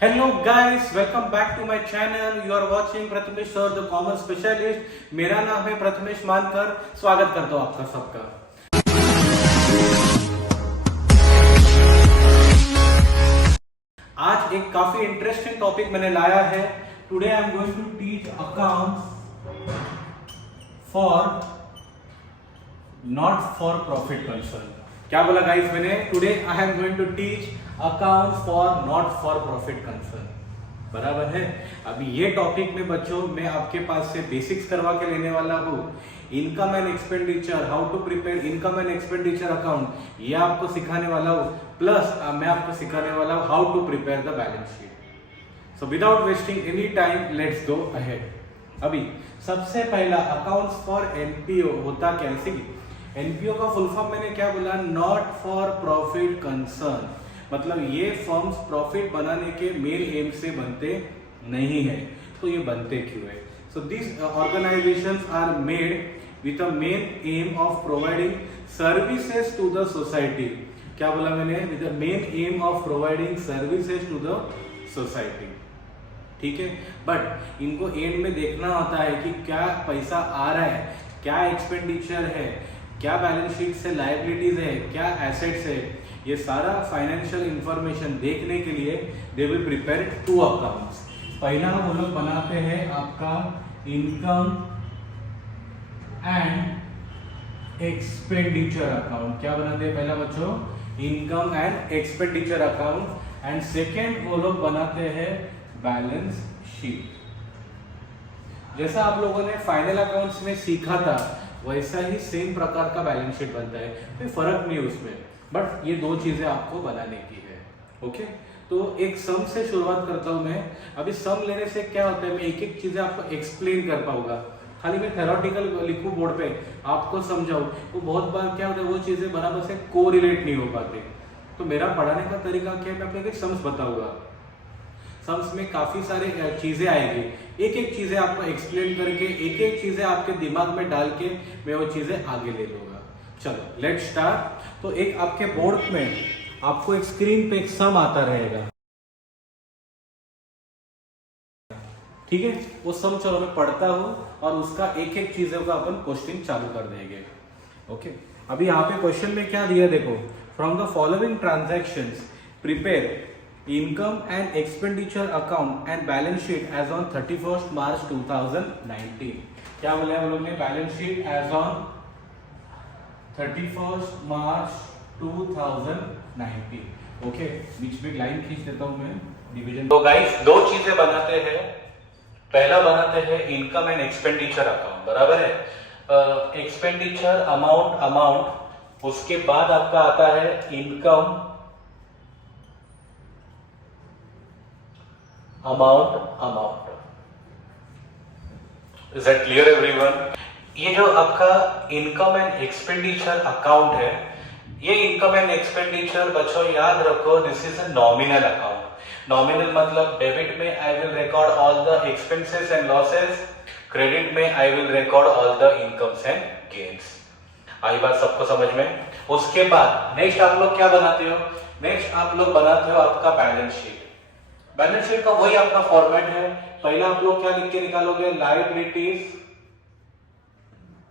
Hello guys, welcome back to my channel. You are watching Prathamesh sir the commerce specialist. मेरा नाम है प्रथमेश मानकर। स्वागत करता हूं आपका सबका। आज एक काफी इंटरेस्टिंग टॉपिक मैंने लाया है। Today I am going to teach accounts for not for profit concern. क्या बोला गाइस मैंने? Today I am going to teach accounts for not for profit concern. बराबर है। अभी ये टॉपिक में बच्चों मैं आपके पास से बेसिक्स करवा के लेने वाला हूँ। Income and expenditure, how to prepare income and expenditure account, ये आपको सिखाने वाला हूँ। प्लस मैं आपको सिखाने वाला हूँ how to prepare the balance sheet. So without wasting any time let's go ahead. अभी सबसे पहला अकाउंट्स फॉर एनपीओ होता कैसे? एनपीओ का फुल फॉर्म मैंने क्या बोला? Not for profit concern. मतलब ये फर्म्स प्रॉफिट बनाने के मेन एम से बनते नहीं है। तो ये बनते क्यों है? So this organisations are made with a main aim of providing services to the society. क्या बोला मैंने? With a main aim of providing services to the society. ठीक है, बट इनको एंड में देखना होता है कि क्या पैसा आ रहा है, क्या एक्सपेंडिचर है, क्या बैलेंस शीट से लायबिलिटीज है, क्या एसेट्स है। ये सारा फाइनेंशियल इंफॉर्मेशन देखने के लिए they will prepare two accounts. पहला वो लोग बनाते हैं आपका इनकम एंड एक्सपेंडिचर अकाउंट। क्या बनाते हैं पहला बच्चों? Income and expenditure account. And second वो लोग बनाते हैं बैलेंस शीट। जैसा आप लोगों ने फाइनल अकाउंट्स में सीखा था वैसा ही सेम प्रकार का बैलेंस शीट बनता है, कोई फर्क नहीं उसमें। बट ये दो चीजें आपको बनाने की है। ओके, तो एक सम से शुरुआत करता हूं मैं। अभी सम लेने से क्या होता है, मैं एक एक चीजें आपको एक्सप्लेन कर पाऊंगा। खाली मैं थेरोटिकल लिखूं बोर्ड पे, आपको समझाऊं, तो बहुत बार क्या होता है वो चीजें बराबर से कोरिलेट नहीं हो पाती। तो मेरा पढ़ाने का तरीका क्या है, मैं आपको एक सम्स बताऊंगा। सम्स में काफी सारे चीजें आएगी, एक एक चीजें आपको एक्सप्लेन करके, एक एक चीजें आपके दिमाग में डाल के मैं वो चीजें आगे ले लूंगा। चलो लेट्स स्टार्ट। तो एक आपके बोर्ड में आपको एक स्क्रीन पे एक सम आता रहेगा। ठीक है, वो सम चलो मैं पढ़ता हूं और उसका एक एक चीजों का अपन क्वेश्चन चालू कर देंगे। ओके, अभी यहाँ पे क्वेश्चन में क्या दिया देखो। From the following transactions prepare income and expenditure account and balance sheet as on 31 March 2019। क्या बोला है वो लोग ने? Balance sheet as on 31 March 2019। Okay, बीच में लाइन खींच देता हूं मैं, डिवीजन। तो गाइस दो चीजें बनाते हैं। पहला बनाते हैं इनकम एंड एक्सपेंडिचर अकाउंट, बराबर है। एक्सपेंडिचर अमाउंट, उसके बाद आपका आता है income amount. Is that clear everyone? ये जो आपका इनकम एंड एक्सपेंडिचर अकाउंट है, ये इनकम एंड एक्सपेंडिचर बच्चों याद रखो, this is a nominal account. Nominal मतलब डेबिट में I will record all the expenses and losses, credit में I will record all the incomes and gains. आई बात सबको समझ में? उसके बाद नेक्स्ट आप लोग क्या बनाते हो? नेक्स्ट आप लोग बनाते हो आपका बैलेंस शीट। बैलेंस शीट का वही आपका फॉर्मेट है। पहले आप लोग क्या लिख के निकालोगे? Liabilities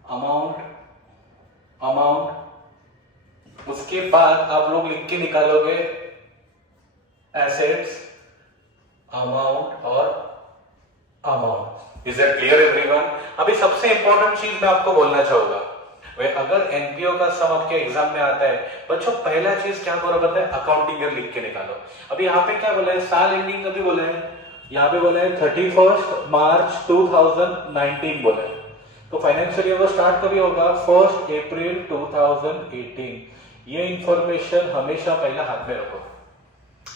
amount. उसके बाद आप लोग लिख के निकालोगे एसेट्स अमाउंट और amount. Is that clear everyone? अभी सबसे इंपॉर्टेंट चीज मैं आपको बोलना चाहूंगा, अगर एनपीओ का सम आपके एग्जाम में आता है बच्चों, पहला चीज क्या करो पता है? अकाउंटिंग ईयर लिख के निकालो। अभी यहाँ पे क्या बोला है? साल एंडिंग कभी बोला है? यहाँ पे बोला है 31 मार्च 2019 बोला है। तो फाइनेंशियल ईयर स्टार्ट कभी होगा? 1 अप्रैल 2018। ये इंफॉर्मेशन हमेशा पहले हाथ में रखो।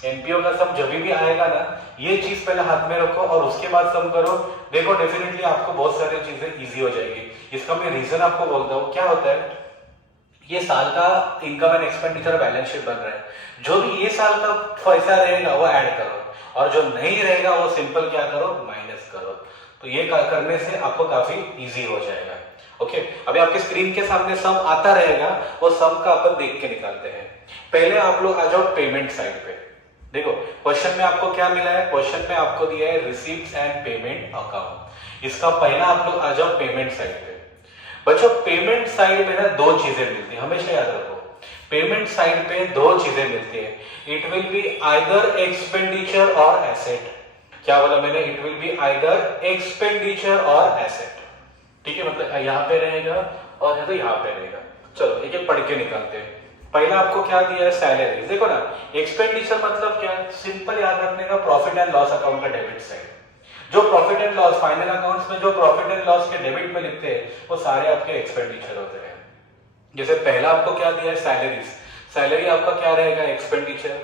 एनपीओ का सम जब भी आएगा ना, ये चीज पहले हाथ में रखो और उसके बाद सम करो। देखो डेफिनेटली आपको बहुत सारी चीजें इजी हो जाएगी। इसका मैं रीजन आपको बोलता हूँ। क्या होता है, ये साल का income and expenditure balance sheet बन रहा है, जो भी ये साल का पैसा रहेगा वो ऐड करो, और जो नहीं रहेगा वो सिंपल क्या करो? माइनस करो। तो ये करने से आपको काफी इजी हो जाएगा। ओके, अभी आपके स्क्रीन के सामने सम आता रहेगा, वो सम का अपन देख के निकालते हैं। पहले आप लोग आ जाओ पेमेंट साइड पे। देखो क्वेश्चन में आपको क्या मिला है, क्वेश्चन में आपको दिया है रिसीप्ट एंड पेमेंट अकाउंट। इसका पहला आप लोग आ जाओ पेमेंट साइड पे। बच्चों पेमेंट साइड में ना दो चीजें मिलती है, हमेशा याद रखो पेमेंट साइड पे दो चीजें मिलती है। It will be either expenditure और एसेट। क्या बोला मैंने, it will be either expenditure और एसेट। ठीक है, मतलब यहाँ पे रहेगा और या तो यहाँ पे रहेगा। चलो एक एक पढ़ के निकालते हैं। पहला आपको क्या दिया है, सैलरी। देखो ना एक्सपेंडिचर मतलब क्या, सिंपल याद रखने का, प्रॉफिट एंड लॉस अकाउंट का डेबिट साइड। जो profit and loss final accounts में जो प्रॉफिट एंड लॉस के डेबिट में लिखते हैं वो सारे आपके एक्सपेंडिचर होते हैं। जैसे पहला आपको क्या दिया है, सैलरीज। सैलरी आपका क्या रहेगा, एक्सपेंडिचर।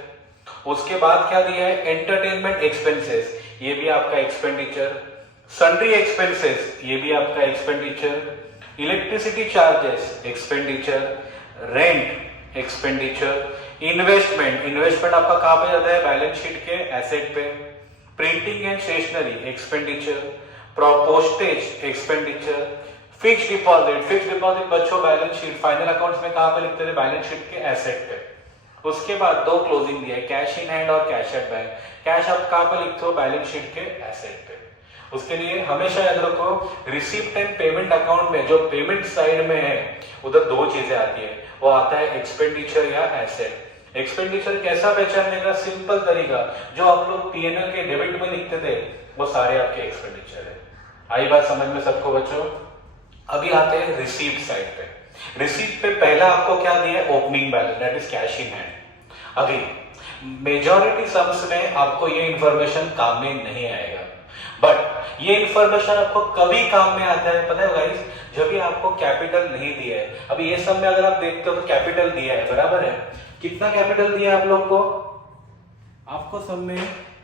उसके बाद क्या दिया है, एंटरटेनमेंट एक्सपेंसेस, ये भी आपका एक्सपेंडिचर। सन्ड्री एक्सपेंसेस, ये भी आपका expenditure. Electricity charges, expenditure. Rent, expenditure. Investment, investment आपका कहां पे जाता है, बैलेंस शीट के एसेट पे। Printing and stationery, expenditure. Postage, expenditure. Fix deposit, fix deposit बच्चों बैलेंस शीट फाइनल अकाउंट्स में कहां पे लिखते थे, बैलेंस शीट के एसेट पे। उसके बाद दो क्लोजिंग दिया है, कैश इन हैंड और कैश एट बैंक। कैश आप कहां पे लिखते हो, बैलेंस शीट के एसेट पे। उसके लिए हमेशा याद रखो रिसीप्ट एंड पेमेंट अकाउंट में जो पेमेंट साइड में है उधर दो चीजें आती है, वो आता है एक्सपेंडिचर या एसेट। एक्सपेंडिचर कैसा पहचानने का, सिंपल तरीका, जो आप लोग पीएनएल के डेबिट में लिखते थे वो सारे आपके एक्सपेंडिचर है। आई बात समझ में सबको बच्चों। अभी आते हैं रिसीप्ट साइड पे। रिसीप्ट पे पहला आपको क्या दिया है, opening balance, that is cash in hand. अभी मेजॉरिटी सम्स में आपको ये इंफॉर्मेशन काम में नहीं आएगा, बट ये इंफॉर्मेशन आपको कभी काम में आता है पता है गाइस, जब भी आपको कैपिटल नहीं दिया है। अभी ये सब में अगर आप देखते हो तो कैपिटल दिया है, बराबर है। कितना कैपिटल दिया है आप लोग को, आपको सब में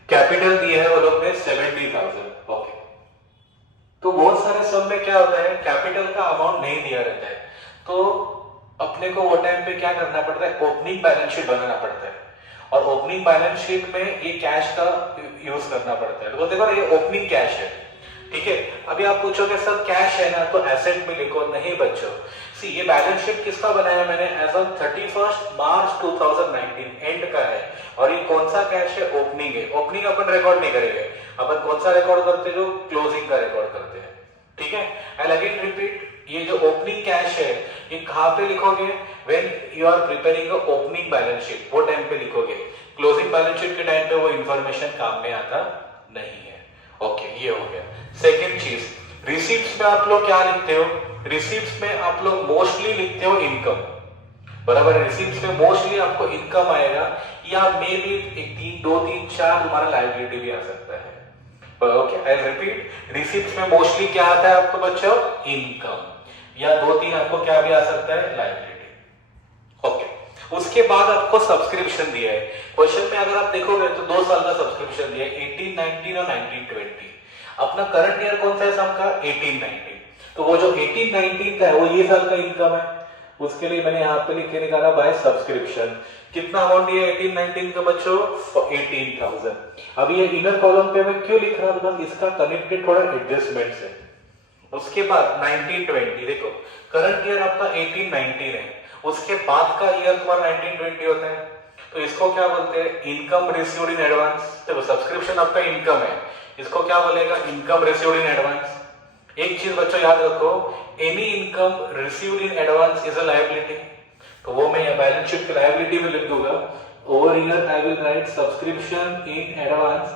कैपिटल दिया है वो लोग ने 70,000। ओके, तो बहुत सारे सब में क्या होता है, कैपिटल का अमाउंट नहीं दिया रहता है, तो अपने को वो टाइम पे क्या करना पड़ता है, ओपनिंग बैलेंस शीट बनाना पड़ता है। और ओपनिंग बैलेंस शीट में ये कैश का यूज करना पड़ता है। तो देखो ये ओपनिंग कैश है, ठीक है। अभी आप पूछोगे सर कैश है ना तो एसेट में लिखो, नहीं बच्चों। सी ये बैलेंस शीट किसका बनाया मैंने, एज ऑन 31 मार्च 2019 एंड का है। और ये कौन सा कैश है, ओपनिंग है। ओपनिंग अपन रिकॉर्ड नहीं करेंगे, अपन कौन सा रिकॉर्ड करते हैं, जो क्लोजिंग का रिकॉर्ड करते हैं, ठीक है। आई अगेन रिपीट, ये जो ओपनिंग कैश है ये कहां पे लिखोगे, when you are preparing a opening balance sheet, वो टाइम पे लिखोगे। क्लोजिंग बैलेंस शीट के टाइम पे वो इंफॉर्मेशन काम में आता नहीं है। ओके, ये हो गया। सेकंड चीज, रिसीप्ट्स में आप लोग क्या लिखते हो, रिसीप्ट्स में आप लोग मोस्टली लिखते हो इनकम, बराबर है। रिसीप्ट्स में मोस्टली आपको इनकम आएगा, या मे बी 1 2 3 4 तुम्हारा लायबिलिटी भी आ सकता है। ओके, आई रिपीट, रिसीप्ट्स में मोस्टली क्या आता है आपको बच्चों, इनकम, या 2 3 आपको क्या भी आ सकता है, लायबिलिटी। ओके, उसके बाद आपको सब्सक्रिप्शन दिया है। क्वेश्चन में अगर आप देखोगे तो 2 साल का सब्सक्रिप्शन दिया है, 18 19 और 19 20। अपना करंट ईयर कौन सा है सबका, 18 19। तो वो जो 18 19 का है वो ये साल का इनकम है, उसके लिए मैंने यहाँ पे लिख के निकाला बाय सब्सक्रिप्शन। कितना अमाउंट दिया 18 19 का बच्चों, 18,000। अभी ये इनर कॉलम पे मैं क्यों लिख रहा हूं, बिकॉज़ इसका कनेक्टेड थोड़ा एडजस्टमेंट्स है। उसके बाद 19 20, देखो करंट ईयर आपका 18 19 है, उसके बाद का ईयर तुम्हारा 19 20 होता है, तो इसको क्या बोलते हैं, इनकम रिसीव्ड इन एडवांस। देखो सब्सक्रिप्शन आपका इनकम है, इसको क्या बोलेगा, इनकम रिसीव्ड इन एडवांस। एक चीज बच्चों याद रखो, any income received in advance is a liability, तो वो मैं बैलेंस शीट की लायबिलिटी में लिख दूंगा। Over year I will write subscription in advance,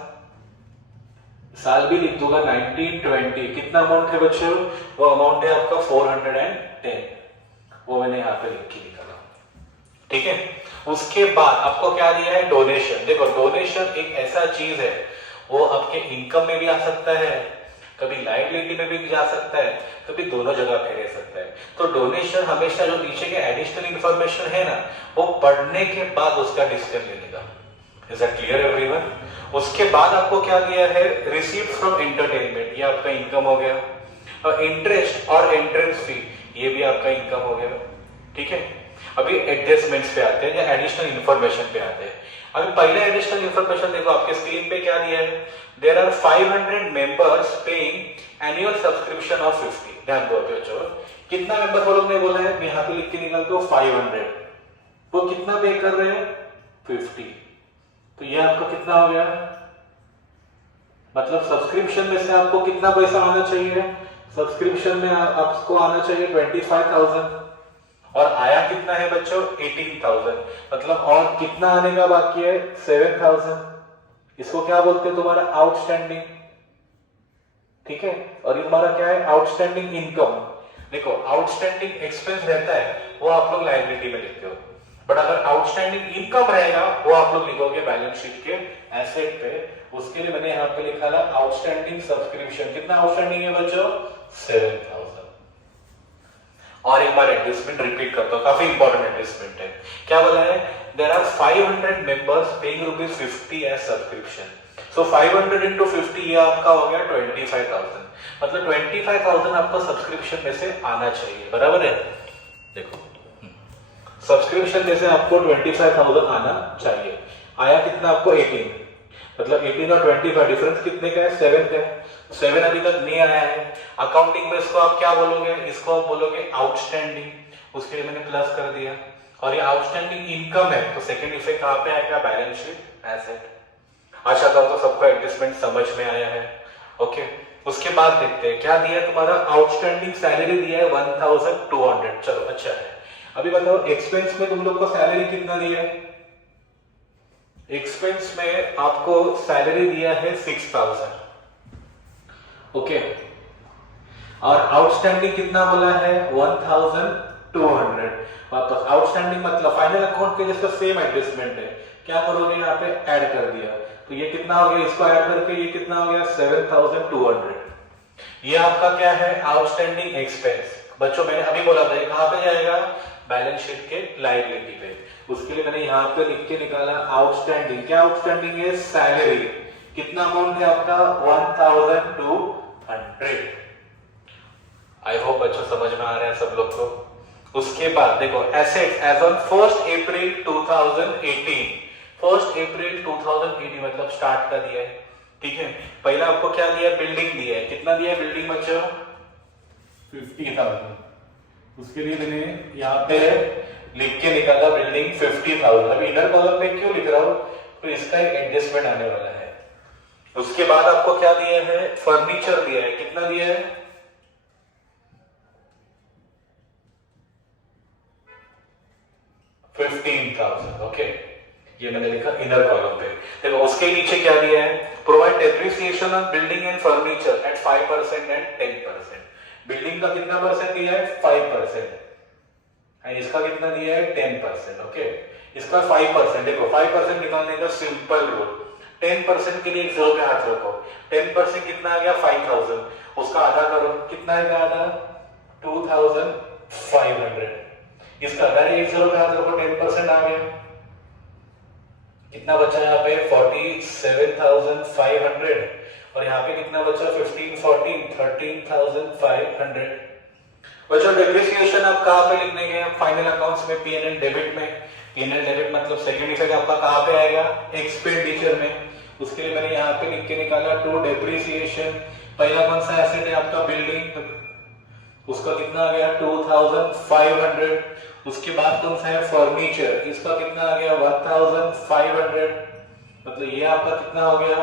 साल भी लिख दूंगा 19 20। कितना अमाउंट है बच्चों, वो अमाउंट है आपका 410, वो मैंने यहाँ पे लिख के निकाला, ठीक है। उसके बाद आपको क्या दिया है, डोनेशन। देखो डोनेशन एक ऐसा चीज है, वो आपके इनकम में भी आ सकता है, कभी लायबिलिटी में भी जा सकता है, कभी दोनों जगह पे रह सकता है। तो डोनेशन हमेशा जो नीचे के एडिशनल इंफॉर्मेशन है ना, वो पढ़ने के बाद उसका डिसीजन लेने का। Is that clear everyone. उसके बाद आपको क्या दिया है, रिसीव्ड फ्रॉम एंटरटेनमेंट, ये आपका इनकम हो गया। और इंटरेस्ट और एंट्रेंस फी, ये भी आपका इनकम हो गया, ठीक है। अभी एडजस्टमेंट्स पे आते हैं या एडिशनल इंफॉर्मेशन पे आते हैं। अभी पहले एडिशनल इंफॉर्मेशन देखो, आपके स्क्रीन पे क्या दिया है, there are 500 members paying annual subscription of 50। ध्यान दो बच्चों, कितना मेंबर वो लोग ने बोला है, मैं यहाँ पे लिख के निकालता हूँ 500। वो कितना पे कर रहे हैं, 50। तो ये आपका कितना हो गया, मतलब सब्सक्रिप्शन में से आपको कितना पैसा आना चाहिए, सब्सक्रिप्शन में आपको आना चाहिए 25,000 और आया कितना है बच्चों 18,000, मतलब और कितना आने का बाकी है 7,000। इसको क्या बोलते हैं तुम्हारा आउटस्टैंडिंग, ठीक है। और ये तुम्हारा क्या है आउटस्टैंडिंग इनकम। देखो आउटस्टैंडिंग एक्सपेंस रहता है वो आप लोग लायबिलिटी में लिखते हो, बट अगर आउटस्टैंडिंग इनकम रहेगा वो आप लोग लिखोगे बैलेंस शीट के एसेट पे। उसके लिए मैंने यहाँ पे लिखा था आउटस्टैंडिंग सब्सक्रिप्शन, कितना आउटस्टैंडिंग है बच्चों 7,000। और एक बार एडजस्टमेंट रिपीट करता हूं, काफी इंपॉर्टेंट एडजस्टमेंट है। क्या बोला है, there are 500 members paying ₹50 as subscription, so 500 into 50 ये आपका हो गया 25,000, मतलब 25,000 आपका सब्सक्रिप्शन में से आना चाहिए, बराबर है। देखो सब्सक्रिप्शन में से आपको 25,000 आना चाहिए, आया कितना आपको 18, मतलब 18 और 25 डिफरेंस कितने का है 7 का है, 7 अभी तक नहीं आया है। अकाउंटिंग में इसको आप क्या बोलोगे, इसको आप बोलोगे आउटस्टैंडिंग, उसके लिए मैंने प्लस कर दिया। और ये आउटस्टैंडिंग इनकम है तो सेकंड इफेक्ट कहां पे आएगा बैलेंस शीट एसेट। आशा करता हूं सबको एडजस्टमेंट समझ में आया है, ओके। उसके बाद देखते हैं क्या दिया तुम्हारा, आउटस्टैंडिंग सैलरी दिया है 1,200, चलो अच्छा है। अभी बताओ एक्सपेंस में तुम लोग को सैलरी कितना दिया है, एक्सपेंस में आपको सैलरी दिया है 6,000, ओके। और आउटस्टैंडिंग कितना बोला है 1,200। वापस आउटस्टैंडिंग मतलब फाइनल अकाउंट के जैसा सेम एडजस्टमेंट है, क्या करोगे यहाँ पे ऐड कर दिया, तो ये कितना हो गया, इसको ऐड करके ये कितना हो गया 7,200। ये आपका क्या है आउटस्टैंडिंग एक्सपेंस। बच्चों मैंने अभी बोला था ये कहां पे जाएगा बैलेंस शीट के लायबिलिटी पे, उसके लिए मैंने यहाँ पे लिख के निकाला आउटस्टैंडिंग। क्या आउटस्टैंडिंग है सैलरी, कितना अमाउंट है आपका 1,200। आई होप बच्चों समझ में आ रहा है सब लोग को। उसके बाद देखो एसेट्स एज ऑन 1 अप्रैल 2018, 1 अप्रैल 2018 मतलब स्टार्ट का दिया है, ठीक है। पहला आपको क्या दिया बिल्डिंग दिया है, कितना दिया है बिल्डिंग बच्चों 50,000, उसके लिए मैंने यहाँ पे लिख के निकाला बिल्डिंग 50,000। अभी इधर कॉलम में क्यों लिख रहा हूं, तो इसका एक एडजस्टमेंट आने वाला है। उसके बाद आपको क्या दिया है फर्नीचर दिया है, कितना दिया है 15,000, ओके। ये मैंने लिखा इनर कॉलम पे। देखो उसके नीचे क्या दिया है, provide depreciation on building and furniture at 5% and 10%। Building का कितना परसेंट दिया है 5% एंड इसका कितना दिया है 10%, ओके। इसका 5%, देखो 5% निकालने का सिंपल रूल, 10% के लिए एक जोर पे हाथ रखो, 10% कितना आ गया 5,000, उसका आधा करो, कितना आएगा आधा 2,500। इसका अगर एक जोर पे हाथ रखो 10% आ गया, कितना बचा यहाँ पे 47,500 और यहाँ पे कितना बचा 15 14 13,500। बच्चों डेप्रिसिएशन आप कहाँ पे लिखने गए फाइनल अकाउंट्स में, पीएनएल डेबिट में। पीएनएल डेबिट मतलब सेकंड इफेक्ट आपका कहाँ पे आएगा एक्सपेंडिचर में। उसके लिए मैंने यहाँ पे लिख के निकाला टू डेप्रिसिएशन। पहला कौन सा एसेट है आपका बिल्डिंग, उसका कितना आ गया 2,500। उसके बाद कौन सा है फर्नीचर, इसका कितना आ गया 1,500, मतलब ये आपका कितना हो गया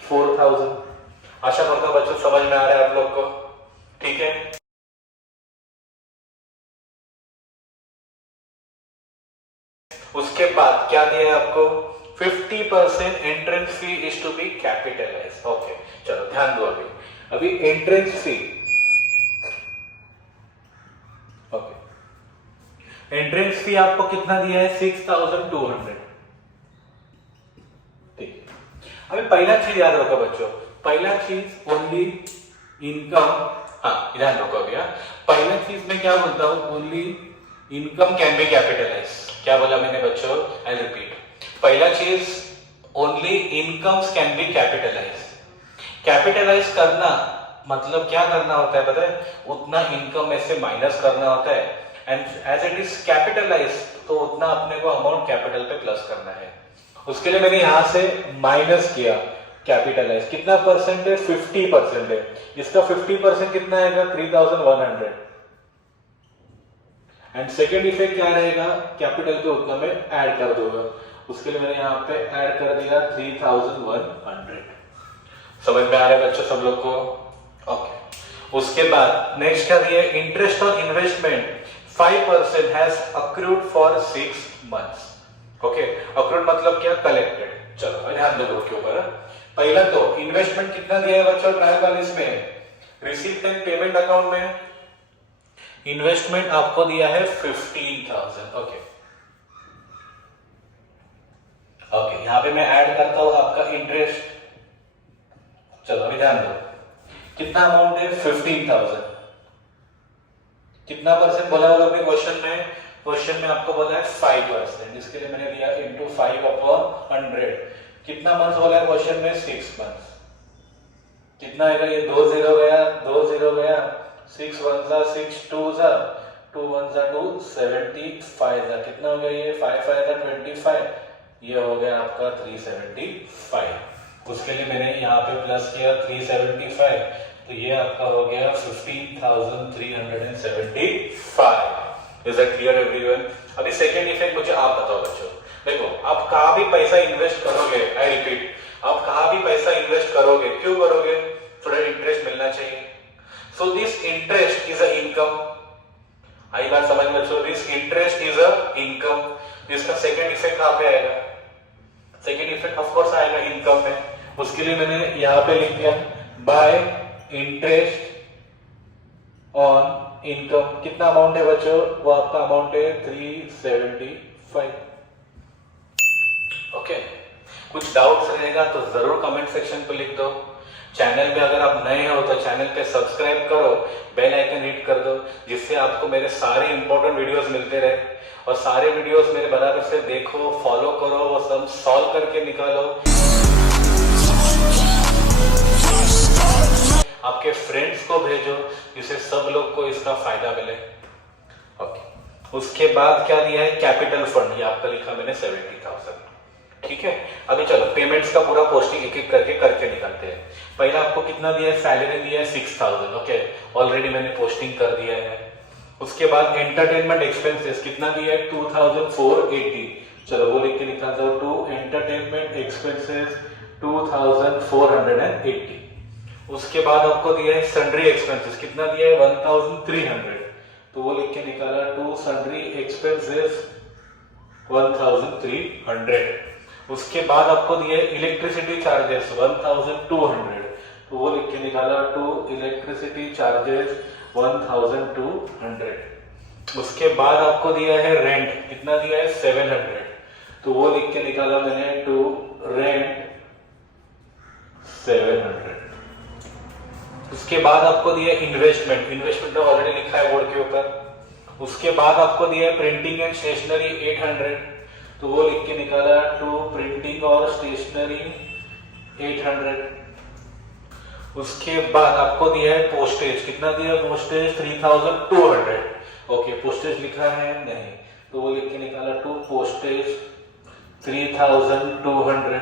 4,000। आशा करता हूं बच्चों समझ में आ रहा है आप लोग को, ठीक है। उसके बाद क्या दिया है आपको 50% entrance fee is to be capitalize, okay. चलो ध्यान दो, अभी entrance fee, okay. Entrance fee आपको कितना दिया है 6,200, ठीक है। अभी पहला चीज याद रखो बच्चों, पहला चीज ओनली इनकम, हाँ ध्यान रखो अभी। पहला चीज मैं क्या बोलता हूं, only income can be capitalize. क्या बोला मैंने बच्चों, आई रिपीट, पहला चीज only incomes can be capitalize. Capitalize करना मतलब क्या करना होता है पता है, उतना इनकम में से माइनस करना होता है and as it is capitalize तो उतना अपने को अमाउंट कैपिटल पे प्लस करना है। उसके लिए मैंने यहां से माइनस किया कैपिटलाइज, कितना परसेंट है 50% है, इसका 50% कितना आएगा 3,100 एंड सेकेंड इफेक्ट क्या रहेगा कैपिटल पे उतना में ऐड कर दूंगा। उसके लिए मैंने यहाँ पे ऐड कर दिया 3100। समझ में आ रहा है बच्चों सब लोग को? ओके। उसके बाद नेक्स्ट क्या दिया, interest on investment 5% has accrued for 6 months। Okay, accrued मतलब क्या, कलेक्टेड। चलो ध्यान दो के ऊपर। पहला तो इन्वेस्टमेंट कितना दिया है बच्चों ट्रायल बैलेंस में, रिसीप्ट एंड पेमेंट अकाउंट में इन्वेस्टमेंट आपको दिया है 15,000। ओके ओके, यहां पे मैं ऐड करता हूं आपका इंटरेस्ट। चलो अभी ध्यान दो, कितना अमाउंट है 15,000। कितना परसेंट बोला होगा अपने क्वेश्चन में? क्वेश्चन में आपको बोला है 5%, इसके लिए मैंने दिया इंटू 5/100। कितना मंथ बोला है क्वेश्चन में? 6 months। कितना आएगा ये? 2 0 गया, 2 0 गया, 6 1 जा 6, 2 जा 2 1 जा 2, 75 जा, कितना हो गया ये? 5 5 जा 25, ये हो गया आपका 375। उसके लिए मैंने यहाँ पे प्लस किया 375, तो ये आपका हो गया 15,375। Is that clear everyone? अभी सेकंड इफेक्ट मुझे आप बताओ बच्चों। देखो, आप कहाँ भी पैसा इन्वेस्ट करोगे, आई रिपीट, आप कहाँ भी पैसा इन्वेस्ट करोगे, क्यों करोगे? थोड़ा इंटरेस्ट मिलना चाहिए। So this interest is a income. आई बात समझ में बच्चों? This interest is a income. इसका सेकंड इफेक्ट कहाँ पे आएगा? सेकंड इफेक्ट ऑफ कोर्स आएगा इनकम में। उसके लिए मैंने यहाँ पे लिख दिया बाय इंटरेस्ट ऑन इनकम। कितना अमाउंट है बच्चों? वो आपका अमाउंट है 375। ओके, कुछ डाउट्स रहेगा तो जरूर कमेंट सेक्शन पे लिख दो। चैनल पे अगर आप नए हो तो चैनल पे सब्सक्राइब करो, बेल आइकन हिट कर दो, जिससे आपको मेरे सारे इंपॉर्टेंट वीडियोस मिलते रहे। और सारे वीडियोस मेरे बराबर से देखो, फॉलो करो, वो सब सॉल्व करके निकालो, आपके फ्रेंड्स को भेजो, जिससे सब लोग को इसका फायदा मिले। ओके, उसके बाद क्या दिया है? कैपिटल फंड, ये आपका लिखा मैंने 70,000। ठीक है, अभी चलो पेमेंट्स का पूरा पोस्टिंग एक एक करके निकालते हैं। पहला आपको कितना दिया है? सैलरी दिया है 6,000। ओके, ऑलरेडी मैंने पोस्टिंग कर दिया है। उसके बाद एंटरटेनमेंट एक्सपेंसेस कितना दिया है? 2,480। चलो वो लिख के निकालता हूं, टू एंटरटेनमेंट एक्सपेंसेस 2,480। उसके बाद आपको दिया है सन्ड्री एक्सपेंसेस, कितना दिया है? 1,300। तो वो लिख के निकाला, टू सन्ड्री एक्सपेंसेस 1,300। उसके बाद आपको दिया है इलेक्ट्रिसिटी चार्जेस 1,200। तो वो लिख के निकाला, टू इलेक्ट्रिसिटी चार्जेस 1,200। उसके बाद आपको दिया है रेंट, कितना दिया है? 700। तो वो लिख के निकाला मैंने, टू रेंट 700। उसके बाद आपको दिया इन्वेस्टमेंट, इन्वेस्टमेंट तो ऑलरेडी लिखा है बोर्ड के ऊपर। उसके बाद आपको दिया है प्रिंटिंग एंड स्टेशनरी 800। तो वो लिख के निकाला, टू प्रिंटिंग और स्टेशनरी 800। उसके बाद आपको दिया है पोस्टेज, कितना दिया है? पोस्टेज 3,200। ओके, पोस्टेज लिखा है नहीं, तो वो लिख के निकाला, टू पोस्टेज 3,200।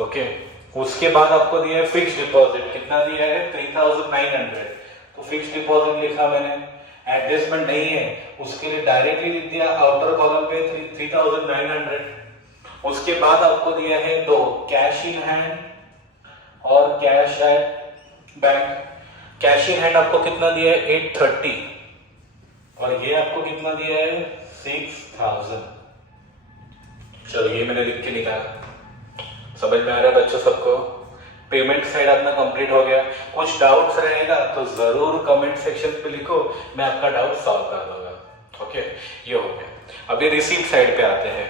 ओके, उसके बाद आपको दिया है फिक्स डिपॉजिट, कितना दिया है? 3,900। तो फिक्स डिपॉजिट लिखा मैंने, एडजस्टमेंट नहीं है उसके लिए डायरेक्टली लिख दिया आउटर कॉलम पे 3,900। उसके बाद आपको दिया है दो, कैश इन हैंड और cash at bank. Cash in hand आपको कितना दिया है? 830। और ये आपको कितना दिया है? 6,000। चलो ये मैंने लिख के निकाला। समझ में आ रहा है बच्चों सबको? पेमेंट साइड अपना कंप्लीट हो गया। कुछ डाउट्स रहेगा तो जरूर कमेंट सेक्शन पे लिखो, मैं आपका डाउट सॉल्व कर दूंगा। ओके, ये हो गया। अभी रिसीप्ट साइड पे आते हैं।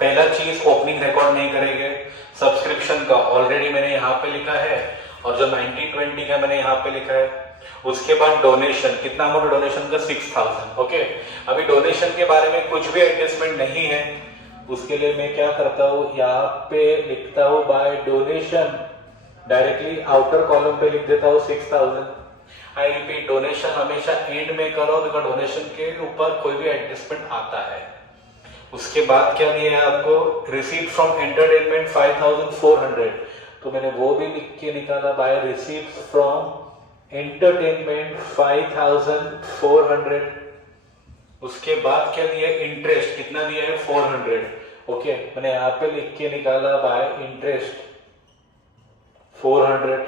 पहला चीज, ओपनिंग रिकॉर्ड नहीं करेंगे। सब्सक्रिप्शन का ऑलरेडी मैंने यहाँ पे लिखा है, और जो 90-20 का मैंने यहाँ पे लिखा है। उसके बाद डोनेशन, कितना अमाउंट डोनेशन का? 6,000। ओके, अभी डोनेशन के बारे में कुछ भी एडजस्टमेंट नहीं है, उसके लिए मैं क्या करता हूँ, यहाँ पे लिखता हूँ by donation, directly outer column पे लिख देता हूँ 6,000। आई रिपीट, डोनेशन हमेशा एंड में करो, बिकॉज डोनेशन के ऊपर कोई भी एडजस्टमेंट आता है। उसके बाद क्या दिया है आपको? Receipt from entertainment 5,400। तो मैंने वो भी लिख के निकाला, बाय रिसीप्ट फ्रॉम एंटरटेनमेंट 5,400। उसके बाद क्या दिया? इंटरेस्ट कितना दिया है? 400। ओके, मैंने यहाँ पे लिख के निकाला बाय इंटरेस्ट 400।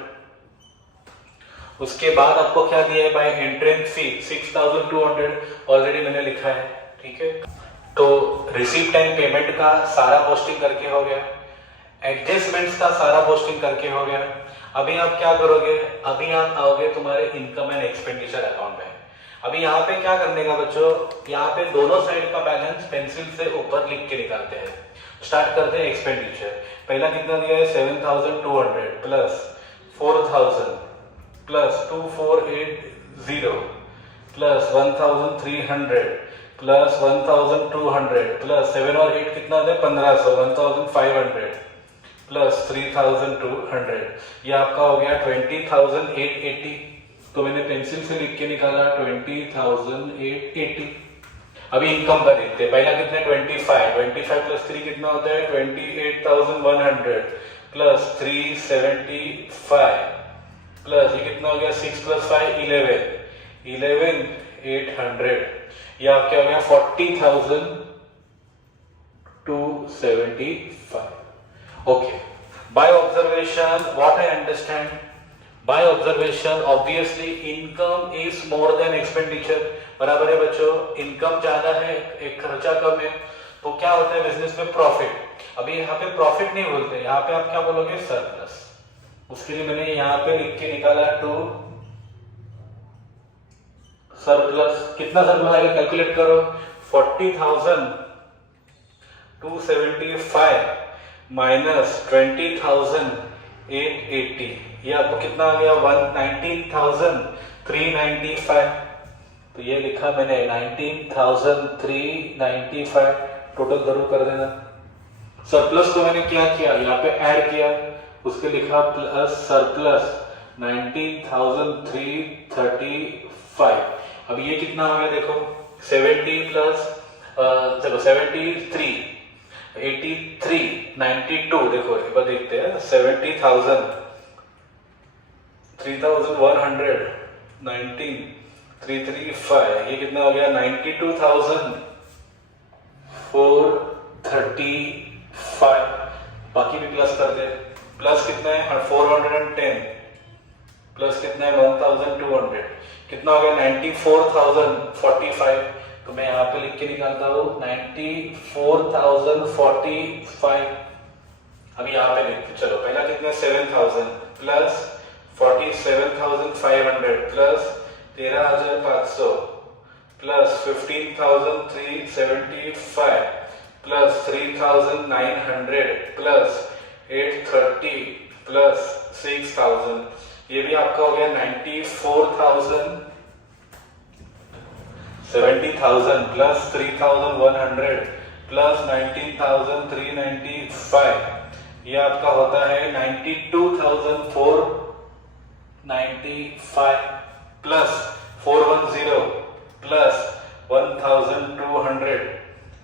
उसके बाद आपको क्या दिया है बाय एंट्रेंस फी 6200 ऑलरेडी मैंने लिखा है, ठीक है। तो रिसीप्ट एंड पेमेंट का सारा पोस्टिंग करके हो गया, एडजस्टमेंट्स का सारा पोस्टिंग करके हो गया। अभी आप क्या करोगे, अभी आप आओगे तुम्हारे इनकम एंड एक्सपेंडिचर अकाउंट में। अभी यहाँ पे क्या करने का बच्चों, यहाँ पे दोनों साइड का बैलेंस पेंसिल से ऊपर लिख के निकालते हैं। स्टार्ट करते हैं एक्सपेंडिचर। पहला कितना दिया है 7200 plus 4000 plus 2480 plus 1300 plus 1200 plus 7 और 8 कितना है 1500 1500 प्लस 3200, ये आपका हो गया 20880। तो मैंने पेंसिल से लिख के निकाला 20880। अभी इनकम का देखते हैं। पहला कितना 25 प्लस 3 कितना होता है 28100 प्लस 375 प्लस ये कितना हो गया 6 प्लस 5 11800। ये आपका हो गया 40275। Okay, by observation, what I understand, by observation, obviously income is more than expenditure। बराबर है बच्चों, इनकम ज्यादा है, एक खर्चा कम है, तो क्या होता है बिजनेस में प्रॉफिट। अभी यहाँ पे प्रॉफिट नहीं बोलते, यहाँ पे आप क्या बोलोगे सरप्लस। उसके लिए मैंने यहाँ पे लिख के निकाला टू सरप्लस। कितना सरप्लस आएगा कैलकुलेट करो, 40,275 माइनस 20,880, ये आपको कितना आ गया 19,395। तो ये लिखा मैंने 19,395 टोटल जरूर कर देना। सरप्लस को मैंने क्या किया, यहाँ पे ऐड किया, उसके लिखा प्लस सरप्लस 19,335। अब ये कितना हो गया देखो 70 प्लस चलो 73 83 92, देखो एक बार देखते हैं 70,000 3100 19,335, ये कितना हो गया 92,435। बाकी भी प्लस कर दे, प्लस कितना है 410 प्लस कितना है 1200, कितना हो गया 94,045। तो मैं यहाँ पे लिख के निकालता हूँ 94,045। अभी यहाँ पे लिखते चलो, पहला कितना 7,000 plus 47,500 plus 13,500 plus 15,375 plus 3,900 plus 830 plus 6,000, ये भी आपका हो गया 94,000। 70,000 प्लस 3,100 प्लस 19,395, ये आपका होता है 92,495 प्लस 410 प्लस 1,200,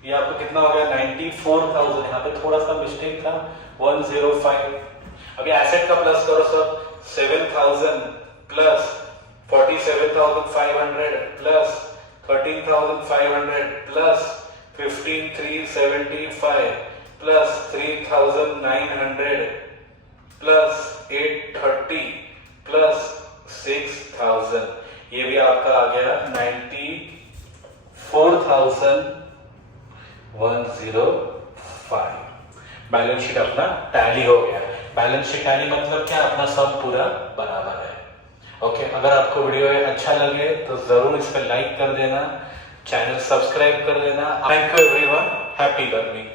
ये आपको कितना हो गया 94,000। यहाँ पे थोड़ा सा मिस्टेक था 105। अभी एसेट का प्लस करो सब, 7,000 plus 47,500 plus 13,500 plus 15,375 plus 3,900 plus 830 plus 6,000, ये भी आपका आ गया 94,105। बैलेंस शीट अपना टैली हो गया। बैलेंस शीट टैली मतलब क्या, अपना सब पूरा बराबर है। ओके, अगर आपको वीडियो अच्छा लगे तो जरूर इस पर लाइक कर देना, चैनल सब्सक्राइब कर देना। Thank you everyone, happy learning.